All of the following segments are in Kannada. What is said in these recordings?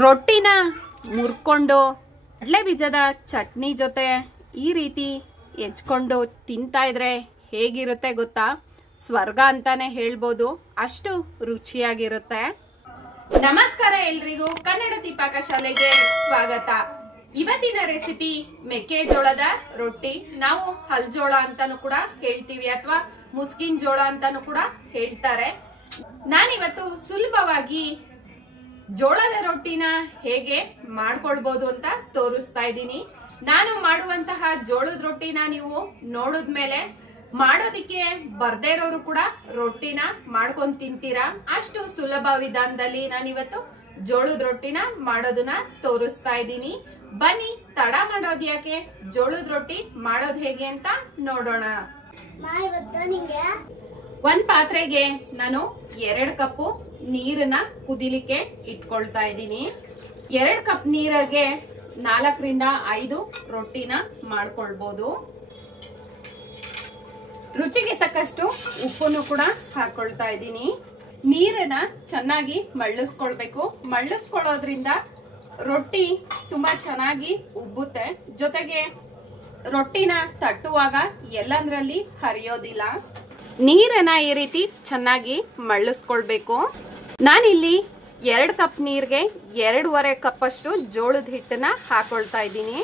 ರೊಟ್ಟಿನ ಮುರ್ಕೊಂಡು ಕಡಲೆ ಬೀಜದ ಚಟ್ನಿ ಜೊತೆ ಈ ರೀತಿ ಹೆಚ್ಕೊಂಡು ತಿಂತಾ ಇದ್ರೆ ಹೇಗಿರುತ್ತೆ ಗೊತ್ತಾ? ಸ್ವರ್ಗ ಅಂತಾನೆ ಹೇಳ್ಬೋದು, ಅಷ್ಟು ರುಚಿಯಾಗಿರುತ್ತೆ. ನಮಸ್ಕಾರ ಎಲ್ರಿಗೂ, ಕನ್ನಡತಿ ಪಾಕಶಾಲೆಗೆ ಸ್ವಾಗತ. ಇವತ್ತಿನ ರೆಸಿಪಿ ಮೆಕ್ಕೆಜೋಳದ ರೊಟ್ಟಿ. ನಾವು ಹಲ್ಜೋಳ ಅಂತಾನು ಕೂಡ ಹೇಳ್ತೀವಿ ಅಥವಾ ಮುಸ್ಕಿನ್ ಜೋಳ ಅಂತಾನು ಕೂಡ ಹೇಳ್ತಾರೆ. ನಾನಿವತ್ತು ಸುಲಭವಾಗಿ ಜೋಳದ ರೊಟ್ಟಿನ ಹೇಗೆ ಮಾಡ್ಕೊಳ್ಬಹುದು ಅಂತ ತೋರಿಸ್ತಾ ಇದ್ದೀನಿ. ನಾನು ಮಾಡುವಂತಹ ಜೋಳದ ರೊಟ್ಟಿನ ನೀವು ನೋಡಿದ್ಮೇಲೆ ಮಾಡೋದಿಕ್ಕೆ ಬರ್ದೇ ಇರೋರು ಕೂಡ ರೊಟ್ಟಿನ ಮಾಡ್ಕೊಂಡು ತಿಂತೀರಾ. ಅಷ್ಟು ಸುಲಭ ವಿಧಾನದಲ್ಲಿ ನಾನಿವತ್ತು ಜೋಳದ ರೊಟ್ಟಿನ ಮಾಡೋದನ್ನ ತೋರಿಸ್ತಾ ಇದ್ದೀನಿ. ಬನ್ನಿ, ತಡ ಮಾಡೋದು ಯಾಕೆ, ಜೋಳದ ರೊಟ್ಟಿ ಮಾಡೋದು ಹೇಗೆ ಅಂತ ನೋಡೋಣ. ಒಂದ್ ಪಾತ್ರೆಗೆ ನಾನು 2 ಕಪ್ ನೀರನ್ನ ಕುದಿಲಿಕ್ಕೆ ಇಟ್ಕೊಳ್ತಾ ಇದ್ದೀನಿ. 2 ಕಪ್ ನೀರಿಗೆ 4 ರಿಂದ 5 ರೊಟ್ಟಿನ ಮಾಡ್ಕೊಳ್ಬಹುದು. ರುಚಿಗೆ ತಕ್ಕಷ್ಟು ಉಪ್ಪನ್ನು ಕೂಡ ಹಾಕೊಳ್ತಾ ಇದ್ದೀನಿ. ನೀರನ್ನ ಚೆನ್ನಾಗಿ ಮಳ್ಳಿಸ್ಕೊಳ್ಬೇಕು. ಮಳ್ಳಿಸ್ಕೊಳ್ಳೋದ್ರಿಂದ ರೊಟ್ಟಿ ತುಂಬಾ ಚೆನ್ನಾಗಿ ಉಬ್ಬುತ್ತೆ. ಜೊತೆಗೆ ರೊಟ್ಟಿನ ತಟ್ಟುವಾಗ ಎಲ್ಲಂದ್ರಲ್ಲಿ ಹರಿಯೋದಿಲ್ಲ. ನೀರನ್ನ ಈ ರೀತಿ ಚೆನ್ನಾಗಿ ಮಳ್ಳಿಸ್ಕೊಳ್ಬೇಕು. ನಾನಿಲ್ಲಿ 2 ಕಪ್ ನೀರಿಗೆ 2.5 ಕಪ್ ಅಷ್ಟು ಜೋಳದ ಹಿಟ್ಟನ್ನ ಹಾಕೊಳ್ತಾ ಇದ್ದೀನಿ.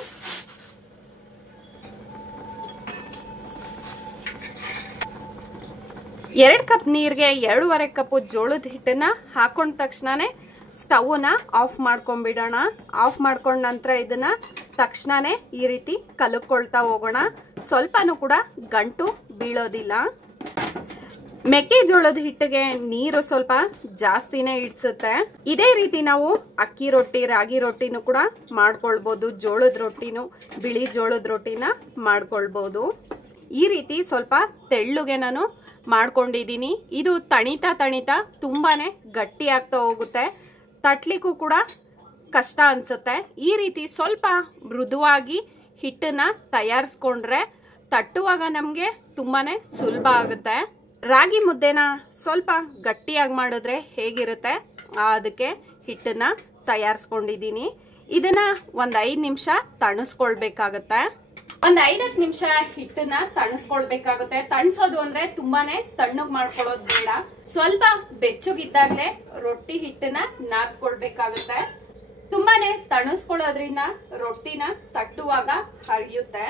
ಎರಡು ಕಪ್ ನೀರಿಗೆ 2.5 ಕಪ್ ಜೋಳದ ಹಿಟ್ಟನ್ನ ಹಾಕೊಂಡ ತಕ್ಷಣನೇ ಸ್ಟವ್ನ ಆಫ್ ಮಾಡ್ಕೊಂಡ್ಬಿಡೋಣ. ಆಫ್ ಮಾಡ್ಕೊಂಡ ನಂತರ ಇದನ್ನ ತಕ್ಷಣನೇ ಈ ರೀತಿ ಕಲಕ್ಕೊಳ್ತಾ ಹೋಗೋಣ. ಸ್ವಲ್ಪನೂ ಕೂಡ ಗಂಟು ಬೀಳೋದಿಲ್ಲ. ಮೆಕ್ಕೆಜೋಳದ ಹಿಟ್ಟಿಗೆ ನೀರು ಸ್ವಲ್ಪ ಜಾಸ್ತಿನೇ ಇಡ್ಸುತ್ತೆ. ಇದೇ ರೀತಿ ನಾವು ಅಕ್ಕಿ ರೊಟ್ಟಿ, ರಾಗಿ ರೊಟ್ಟಿನೂ ಕೂಡ ಮಾಡ್ಕೊಳ್ಬಹುದು. ಜೋಳದ ರೊಟ್ಟಿನೂ, ಬಿಳಿ ಜೋಳದ ರೊಟ್ಟಿನ ಮಾಡ್ಕೊಳ್ಬಹುದು. ಈ ರೀತಿ ಸ್ವಲ್ಪ ತೆಳ್ಳುಗೆ ನಾನು ಮಾಡ್ಕೊಂಡಿದ್ದೀನಿ. ಇದು ತಣಿತಾ ತಣಿತಾ ತುಂಬಾನೇ ಗಟ್ಟಿ ಆಗ್ತಾ ಹೋಗುತ್ತೆ. ತಟ್ಲಿಕ್ಕೂ ಕೂಡ ಕಷ್ಟ ಅನ್ಸುತ್ತೆ. ಈ ರೀತಿ ಸ್ವಲ್ಪ ಮೃದುವಾಗಿ ಹಿಟ್ಟನ್ನ ತಯಾರಿಸ್ಕೊಂಡ್ರೆ ತಟ್ಟುವಾಗ ನಮ್ಗೆ ತುಂಬಾನೇ ಸುಲಭ ಆಗುತ್ತೆ. ರಾಗಿ ಮುದ್ದೆನ ಸ್ವಲ್ಪ ಗಟ್ಟಿಯಾಗಿ ಮಾಡಿದ್ರೆ ಹೇಗಿರುತ್ತೆ ಅದಕ್ಕೆ ಹಿಟ್ಟನ್ನ ತಯಾರಿಸ್ಕೊಂಡಿದ್ದೀನಿ. ಇದನ್ನ ಒಂದ್ 5 ನಿಮಿಷ ತಣಿಸ್ಕೊಳ್ಬೇಕಾಗತ್ತೆ. ಒಂದ್ 5 ನಿಮಿಷ ಹಿಟ್ಟನ್ನ ತಣಿಸ್ಕೊಳ್ಬೇಕಾಗುತ್ತೆ. ತಣಿಸೋದು ಅಂದ್ರೆ ತುಂಬಾನೇ ತಣ್ಣಗ್ ಮಾಡ್ಕೊಳ್ಳೋದು ಬೇಡ. ಸ್ವಲ್ಪ ಬೆಚ್ಚಗಿದ್ದಾಗ್ಲೇ ರೊಟ್ಟಿ ಹಿಟ್ಟನ್ನ ನಾದ್ಕೊಳ್ಬೇಕಾಗುತ್ತೆ. ತುಂಬಾನೇ ತಣಿಸ್ಕೊಳ್ಳೋದ್ರಿಂದ ರೊಟ್ಟಿನ ತಟ್ಟುವಾಗ ಹರಿಯುತ್ತೆ.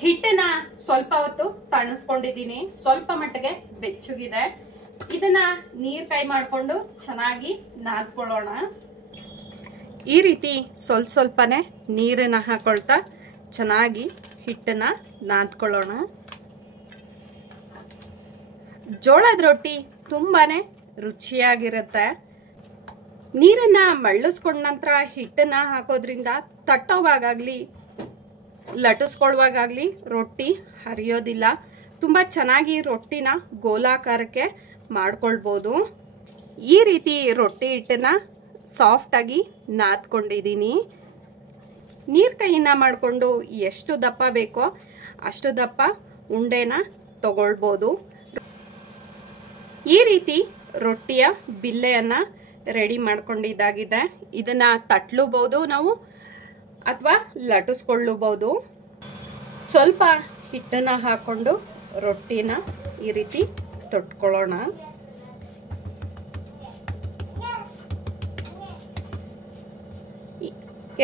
ಹಿಟ್ಟನ್ನ ಸ್ವಲ್ಪ ಹೊತ್ತು ತಣಿಸ್ಕೊಂಡಿದ್ದೀನಿ. ಸ್ವಲ್ಪ ಮಟ್ಟಿಗೆ ಬೆಚ್ಚಗಿದೆ. ಇದನ್ನ ನೀರ್ ಕೈ ಮಾಡ್ಕೊಂಡು ಚೆನ್ನಾಗಿ ನಾದ್ಕೊಳ್ಳೋಣ. ಈ ರೀತಿ ಸ್ವಲ್ಪನೇ ನೀರನ್ನ ಹಾಕೊಳ್ತಾ ಚೆನ್ನಾಗಿ ಹಿಟ್ಟನ್ನ ನಾದ್ಕೊಳ್ಳೋಣ. ಜೋಳದ ರೊಟ್ಟಿ ತುಂಬಾನೇ ರುಚಿಯಾಗಿರುತ್ತೆ. ನೀರನ್ನ ಮಳ್ಳಿಸ್ಕೊಂಡ ನಂತರ ಹಿಟ್ಟನ್ನ ಹಾಕೋದ್ರಿಂದ ತಟ್ಟೋವಾಗ್ಲಿ ಲಟ್ಟಿಸ್ಕೊಳ್ಳುವಾಗ್ಲಿ ರೊಟ್ಟಿ ಹರಿಯೋದಿಲ್ಲ. ತುಂಬಾ ಚೆನ್ನಾಗಿ ರೊಟ್ಟಿನ ಗೋಲಾಕಾರಕ್ಕೆ ಮಾಡ್ಕೊಳ್ಬಹುದು. ಈ ರೀತಿ ರೊಟ್ಟಿ ಹಿಟ್ಟನ್ನ ಸಾಫ್ಟ್ ಆಗಿ ನಾದ್ಕೊಂಡಿದ್ದೀನಿ. ನೀರ್ ಕೈಯಿಂದ ಮಾಡಿಕೊಂಡು ಎಷ್ಟು ದಪ್ಪ ಬೇಕೋ ಅಷ್ಟು ದಪ್ಪ ಉಂಡೆನ ತಗೊಳ್ಬೋದು. ಈ ರೀತಿ ರೊಟ್ಟಿಯ ಬಿಲ್ಲೆಯನ್ನ ರೆಡಿ ಮಾಡ್ಕೊಂಡಿದ್ದಾಗಿದೆ. ಇದನ್ನ ತಟ್ಲೂಬಹುದು ನಾವು ಅಥವಾ ಲಟ್ಟಿಸ್ಕೊಳ್ಳಬಹುದು. ಸ್ವಲ್ಪ ಹಿಟ್ಟನ್ನ ಹಾಕೊಂಡು ರೊಟ್ಟಿನ ಈ ರೀತಿ ತೊಟ್ಕೊಳ್ಳೋಣ.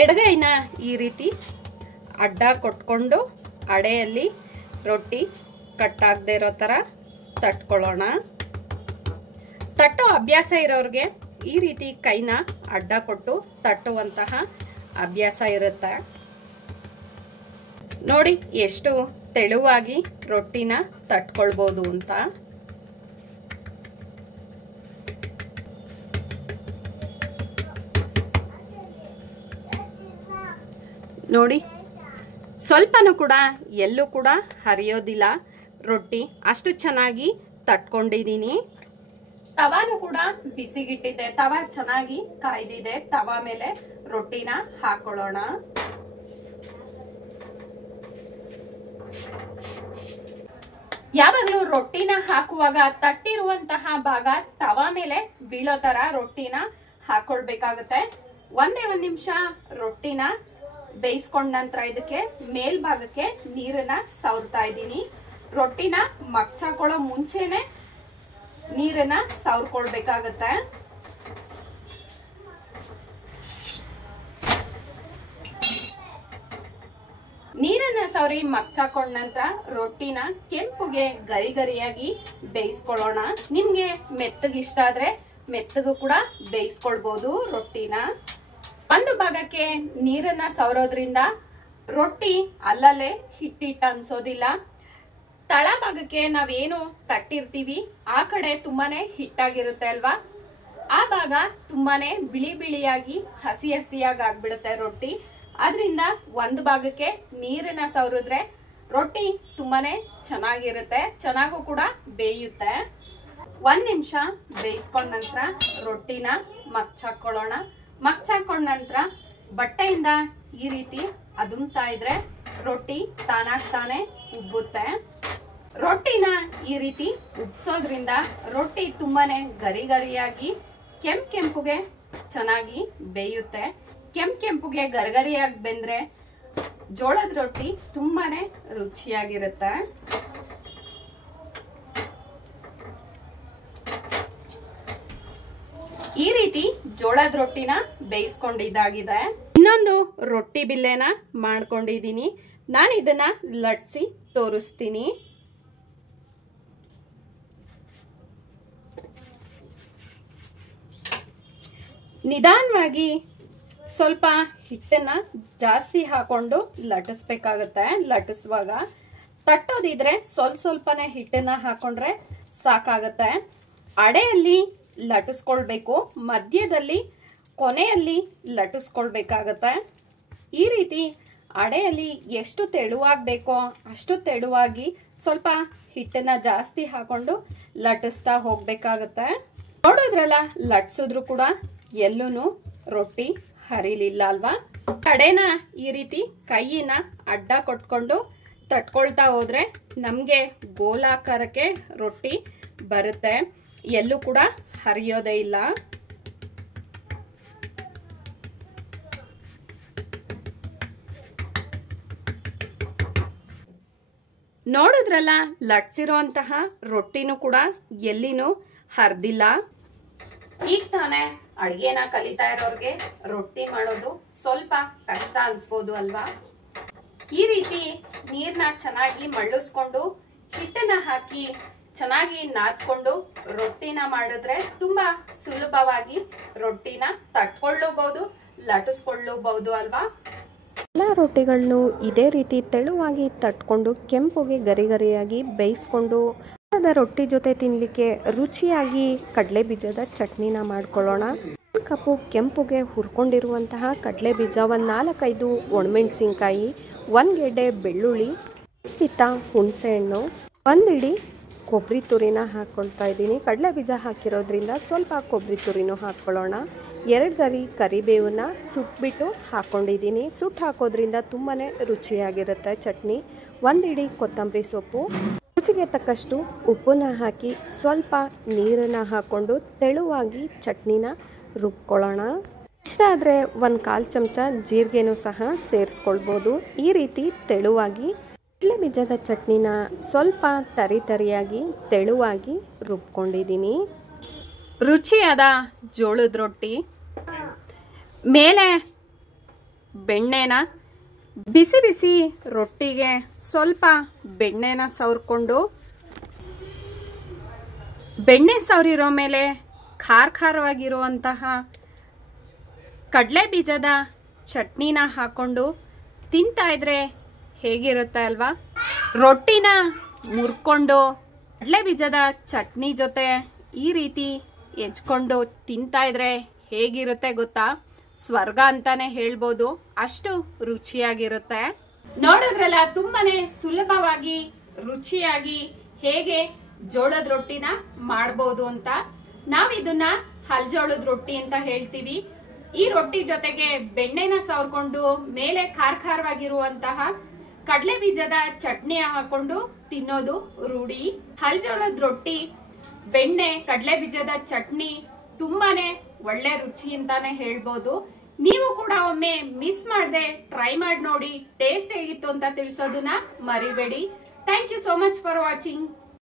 ಎಡಗೈನ ಈ ರೀತಿ ಅಡ್ಡ ಕೊಟ್ಕೊಂಡು ಅಡೆಯಲ್ಲಿ ರೊಟ್ಟಿ ಕಟ್ಟಾಗದೆ ಇರೋ ತರ ತಟ್ಕೊಳ್ಳೋಣ. ತಟ್ಟೋ ಅಭ್ಯಾಸ ಇರೋರ್ಗೆ ಈ ರೀತಿ ಕೈನ ಅಡ್ಡ ಕೊಟ್ಟು ತಟ್ಟುವಂತಹ ಅಭ್ಯಾಸ ಇರುತ್ತೆ. ನೋಡಿ ಎಷ್ಟು ತೆಳುವಾಗಿ ರೊಟ್ಟಿನ ತಟ್ಕೊಳ್ಬಹುದು ಅಂತ. ನೋಡಿ, ಸ್ವಲ್ಪನೂ ಕೂಡ ಎಲ್ಲೂ ಕೂಡ ಹರಿಯೋದಿಲ್ಲ. ರೊಟ್ಟಿ ಅಷ್ಟು ಚೆನ್ನಾಗಿ ತಟ್ಕೊಂಡಿದ್ದೀನಿ. ತವಾನು ಕೂಡ ಬಿಸಿಗಿಟ್ಟಿದೆ. ತವಾ ಚೆನ್ನಾಗಿ ಕಾಯ್ದಿದೆ. ತವಾ ಮೇಲೆ ರೊಟ್ಟಿನ ಹಾಕೊಳ್ಳೋಣ. ಯಾವಾಗಲೂ ರೊಟ್ಟಿನ ಹಾಕುವಾಗ ತಟ್ಟಿರುವಂತಹ ಭಾಗ ತವಾ ಮೇಲೆ ಬೀಳೋ ತರ ರೊಟ್ಟಿನ ಹಾಕೊಳ್ಬೇಕಾಗತ್ತೆ. ಒಂದೇ 1 ನಿಮಿಷ ರೊಟ್ಟಿನ ಬೇಯಿಸ್ಕೊಂಡ ನಂತರ ಇದಕ್ಕೆ ಮೇಲ್ಭಾಗಕ್ಕೆ ನೀರನ್ನ ಸವರ್ತಾ ಇದ್ದೀನಿ. ರೊಟ್ಟಿನ ಮಗ್ಚಾಕೊಳ್ಳೋ ಮುಂಚೆನೆ ನೀರನ್ನ ಸವರ್ಕೊಳ್ಬೇಕಾಗತ್ತೆ. ನೀರನ್ನ ಸವರಿ ಮಗ್ಚಾಕೊಂಡ ನಂತರ ರೊಟ್ಟಿನ ಕೆಂಪುಗೆ ಗರಿ ಗರಿಯಾಗಿ ಬೇಯಿಸ್ಕೊಳ್ಳೋಣ. ನಿಮ್ಗೆ ಮೆತ್ತಗೆ ಇಷ್ಟ ಆದ್ರೆ ಮೆತ್ತಗೂ ಕೂಡ ಬೇಯಿಸ್ಕೊಳ್ಬಹುದು ರೊಟ್ಟಿನ. ಒಂದು ಭಾಗಕ್ಕೆ ನೀರನ್ನ ಸವರೋದ್ರಿಂದ ರೊಟ್ಟಿ ಅಲ್ಲಲ್ಲೇ ಹಿಟ್ಟಿಟ್ಟು ಅನ್ಸೋದಿಲ್ಲ. ತಳ ಭಾಗಕ್ಕೆ ನಾವೇನು ತಟ್ಟಿರ್ತೀವಿ ಆ ಕಡೆ ತುಂಬಾನೇ ಹಿಟ್ಟಾಗಿರುತ್ತೆ ಅಲ್ವಾ, ಆ ಭಾಗ ತುಂಬಾನೇ ಬಿಳಿ ಬಿಳಿಯಾಗಿ ಹಸಿ ಹಸಿಯಾಗಿ ಆಗ್ಬಿಡುತ್ತೆ ರೊಟ್ಟಿ. ಅದರಿಂದ ಒಂದು ಭಾಗಕ್ಕೆ ನೀರನ್ನ ಸವರಿದ್ರೆ ರೊಟ್ಟಿ ತುಂಬಾನೇ ಚೆನ್ನಾಗಿರುತ್ತೆ, ಚೆನ್ನಾಗೂ ಕೂಡ ಬೇಯುತ್ತೆ. 1 ನಿಮಿಷ ಬೇಯಿಸ್ಕೊಂಡ ನಂತರ ರೊಟ್ಟಿನ ಮಗ್ಚಾಕೊಳ್ಳೋಣ. ಮಗ್ಚಾಕೊಂಡ ನಂತರ ಬಟ್ಟೆಯಿಂದ ಈ ರೀತಿ ಅದುಮ್ತಾ ಇದ್ರೆ ರೊಟ್ಟಿ ತಾನಾಗ್ತಾನೆ ಉಬ್ಬುತ್ತೆ. ರೊಟ್ಟಿನ ಈ ರೀತಿ ಉಬ್ಸೋದ್ರಿಂದ ರೊಟ್ಟಿ ತುಂಬಾನೇ ಗರಿ ಗರಿಯಾಗಿ ಕೆಂಪುಗೆ ಚೆನ್ನಾಗಿ ಬೇಯುತ್ತೆ. ಕೆಂಪುಗೆ ಗರಿಗರಿಯಾಗಿ ಬೆಂದ್ರೆ ಜೋಳದ ರೊಟ್ಟಿ ತುಂಬಾನೇ ರುಚಿಯಾಗಿರುತ್ತೆ. ಈ ರೀತಿ ಜೋಳದ ರೊಟ್ಟಿನ ಬೇಯಿಸ್ಕೊಂಡಿದ್ದಾಗಿದೆ. ಇನ್ನೊಂದು ರೊಟ್ಟಿ ಬಿಲ್ಲೆನ ಮಾಡ್ಕೊಂಡಿದ್ದೀನಿ. ನಾನು ಇದನ್ನ ಲಟ್ಸಿ ತೋರಿಸ್ತೀನಿ. ನಿಧಾನವಾಗಿ ಸ್ವಲ್ಪ ಹಿಟ್ಟನ್ನ ಜಾಸ್ತಿ ಹಾಕೊಂಡು ಲಟ್ಟಿಸ್ಬೇಕಾಗತ್ತೆ. ಲಟ್ಟಿಸುವಾಗ ತಟ್ಟೋದಿದ್ರೆ ಸ್ವಲ್ಪನೇ ಹಿಟ್ಟನ್ನ ಹಾಕೊಂಡ್ರೆ ಸಾಕಾಗತ್ತೆ. ಅಡೆಯಲ್ಲಿ ಲಟ್ಟಿಸ್ಕೊಳ್ಬೇಕು, ಮಧ್ಯದಲ್ಲಿ ಕೊನೆಯಲ್ಲಿ ಲಟ್ಟಿಸ್ಕೊಳ್ಬೇಕಾಗತ್ತೆ. ಈ ರೀತಿ ಅಡೆಯಲ್ಲಿ ಎಷ್ಟು ತೆಳುವಾಗಬೇಕೋ ಅಷ್ಟು ತೆಳುವಾಗಿ ಸ್ವಲ್ಪ ಹಿಟ್ಟನ್ನ ಜಾಸ್ತಿ ಹಾಕೊಂಡು ಲಟ್ಟಿಸ್ತಾ ಹೋಗ್ಬೇಕಾಗತ್ತೆ. ನೋಡೋದ್ರಲ್ಲ, ಲಟ್ಸಿದ್ರು ಕೂಡ ಎಲ್ಲೂ ರೊಟ್ಟಿ ಹರಿಲಿಲ್ಲ ಅಲ್ವಾ. ಕಡೆನ ಈ ರೀತಿ ಕೈಯಿನ ಅಡ್ಡ ಕೊಟ್ಕೊಂಡು ತಟ್ಕೊಳ್ತಾ ಹೋದ್ರೆ ನಮ್ಗೆ ಗೋಲಾಕಾರಕ್ಕೆ ರೊಟ್ಟಿ ಬರುತ್ತೆ, ಎಲ್ಲೂ ಕೂಡ ಹರಿಯೋದೇ ಇಲ್ಲ. ನೋಡಿದ್ರಲ್ಲ, ಲಟ್ಸಿರೋಂತಹ ರೊಟ್ಟಿನೂ ಕೂಡ ಎಲ್ಲಿನೂ ಹರಿದಿಲ್ಲ. ಈಗ ತಾನೇ ಅಡ್ಗೆನ ಕಲಿತಾ ಇರೋರ್ಗೆ ರೊಟ್ಟಿ ಮಾಡೋದು ಸ್ವಲ್ಪ ಕಷ್ಟ ಅನ್ಸ್ಬೋದು ಅಲ್ವಾ. ಈ ರೀತಿ ನೀರ್ನ ಚೆನ್ನಾಗಿ ಮಳ್ಳಿಸ್ಕೊಂಡು ಹಿಟ್ಟನ್ನ ಹಾಕಿ ಚೆನ್ನಾಗಿ ನಾದ್ಕೊಂಡು ರೊಟ್ಟಿನ ಮಾಡಿದ್ರೆ ತುಂಬಾ ಸುಲಭವಾಗಿ ರೊಟ್ಟಿನ ತಟ್ಕೊಳ್ಳಬಹುದು, ಲಟ್ಟಿಸ್ಕೊಳ್ಳಬಹುದು ಅಲ್ವಾ. ಎಲ್ಲ ರೊಟ್ಟಿಗಳನ್ನು ಇದೇ ರೀತಿ ತೆಳುವಾಗಿ ತಟ್ಕೊಂಡು ಕೆಂಪುಗೆ ಗರಿ ಗರಿಯಾಗಿ ಬೇಯಿಸ್ಕೊಂಡು ರೊಟ್ಟಿ ಜೊತೆ ತಿನ್ನಲಿಕ್ಕೆ ರುಚಿಯಾಗಿ ಕಡಲೆ ಬೀಜದ ಚಟ್ನಿನ ಮಾಡ್ಕೊಳ್ಳೋಣ. 1 ಕಪ್ಪು ಕೆಂಪುಗೆ ಹುರ್ಕೊಂಡಿರುವಂತಹ ಕಡಲೆ ಬೀಜ, 4-5 ಒಣಮೆಣಸಿನ್ಕಾಯಿ, 1 ಗೆಡ್ಡೆ ಬೆಳ್ಳುಳ್ಳಿ, ಹಿತ್ತ ಹುಣಸೆಹಣ್ಣು, 1 ಇಡಿ ಕೊಬ್ಬರಿ ತುರಿನ ಹಾಕ್ಕೊಳ್ತಾ ಇದ್ದೀನಿ. ಕಡಲೆ ಬೀಜ ಹಾಕಿರೋದ್ರಿಂದ ಸ್ವಲ್ಪ ಕೊಬ್ಬರಿ ತುರಿನೂ ಹಾಕ್ಕೊಳ್ಳೋಣ. 2 ಗರಿ ಕರಿಬೇವನ್ನ ಸುಟ್ಬಿಟ್ಟು ಹಾಕ್ಕೊಂಡಿದ್ದೀನಿ. ಸುಟ್ಟು ಹಾಕೋದ್ರಿಂದ ತುಂಬಾ ರುಚಿಯಾಗಿರುತ್ತೆ ಚಟ್ನಿ. 1 ಇಡಿ ಕೊತ್ತಂಬರಿ ಸೊಪ್ಪು, ರುಚಿಗೆ ತಕ್ಕಷ್ಟು ಉಪ್ಪನ್ನ ಹಾಕಿ ಸ್ವಲ್ಪ ನೀರನ್ನು ಹಾಕ್ಕೊಂಡು ತೆಳುವಾಗಿ ಚಟ್ನಿನ ರುಬ್ಕೊಳ್ಳೋಣ. ಇಷ್ಟ ಆದರೆ 1/4 ಚಮಚ ಜೀರಿಗೆನೂ ಸಹ ಸೇರಿಸ್ಕೊಳ್ಬೋದು. ಈ ರೀತಿ ತೆಳುವಾಗಿ ಕಡಲೆ ಬೀಜದ ಚಟ್ನಿನ ಸ್ವಲ್ಪ ತರಿಯಾಗಿ ತೆಳುವಾಗಿ ರುಬ್ಕೊಂಡಿದ್ದೀನಿ. ರುಚಿಯಾದ ಜೋಳದ ರೊಟ್ಟಿ ಮೇಲೆ ಬೆಣ್ಣೆನ ಬಿಸಿ ಬಿಸಿ ರೊಟ್ಟಿಗೆ ಸ್ವಲ್ಪ ಬೆಣ್ಣೆನ ಸವರ್ಕೊಂಡು, ಬೆಣ್ಣೆ ಸವರಿರೋ ಮೇಲೆ ಖಾರವಾಗಿರುವಂತಹ ಕಡಲೆ ಬೀಜದ ಚಟ್ನಿನ ಹಾಕೊಂಡು ತಿಂತಾ ಇದ್ರೆ ಹೇಗಿರುತ್ತೆ ಅಲ್ವಾ. ರೊಟ್ಟಿನ ಮುರ್ಕೊಂಡು ಕಡಲೆ ಬೀಜದ ಚಟ್ನಿ ಜೊತೆ ಈ ರೀತಿ ಹೆಚ್ಕೊಂಡು ತಿಂತಾ ಇದ್ರೆ ಹೇಗಿರುತ್ತೆ ಗೊತ್ತಾ, ಸ್ವರ್ಗ ಅಂತಾನೆ ಹೇಳ್ಬೋದು, ಅಷ್ಟು ರುಚಿಯಾಗಿರುತ್ತೆ. ನೋಡಿದ್ರಲ್ಲ, ತುಂಬಾನೇ ಸುಲಭವಾಗಿ ರುಚಿಯಾಗಿ ಹೇಗೆ ಜೋಳದ ರೊಟ್ಟಿನ ಮಾಡಬಹುದು ಅಂತ. ನಾವಿದನ್ನ ಹಲ್ ಜೋಳದ ರೊಟ್ಟಿ ಅಂತ ಹೇಳ್ತೀವಿ. ಈ ರೊಟ್ಟಿ ಜೊತೆಗೆ ಬೆಣ್ಣೆನ ಸವರ್ಕೊಂಡು ಮೇಲೆ ಖಾರವಾಗಿರುವಂತಹ ಕಡಲೆ ಬೀಜದ ಚಟ್ನಿ ಹಾಕೊಂಡು ತಿನ್ನೋದು ರೂಢಿ. ಹಲ್ ಜೋಳದ ರೊಟ್ಟಿ, ಬೆಣ್ಣೆ, ಕಡಲೆ ಬೀಜದ ಚಟ್ನಿ ತುಂಬಾನೇ ಒಳ್ಳೆ ರುಚಿ ಅಂತಾನೆ ಹೇಳ್ಬೋದು. ನೀವು ಕೂಡ ಒಮ್ಮೆ ಮಿಸ್ ಮಾಡದೆ ಟ್ರೈ ಮಾಡಿ ನೋಡಿ, ಟೇಸ್ಟ್ ಹೇಗಿತ್ತು ಅಂತ ತಿಳಿಸೋದನ್ನ ಮರಿಬೇಡಿ. Thank you so much for watching.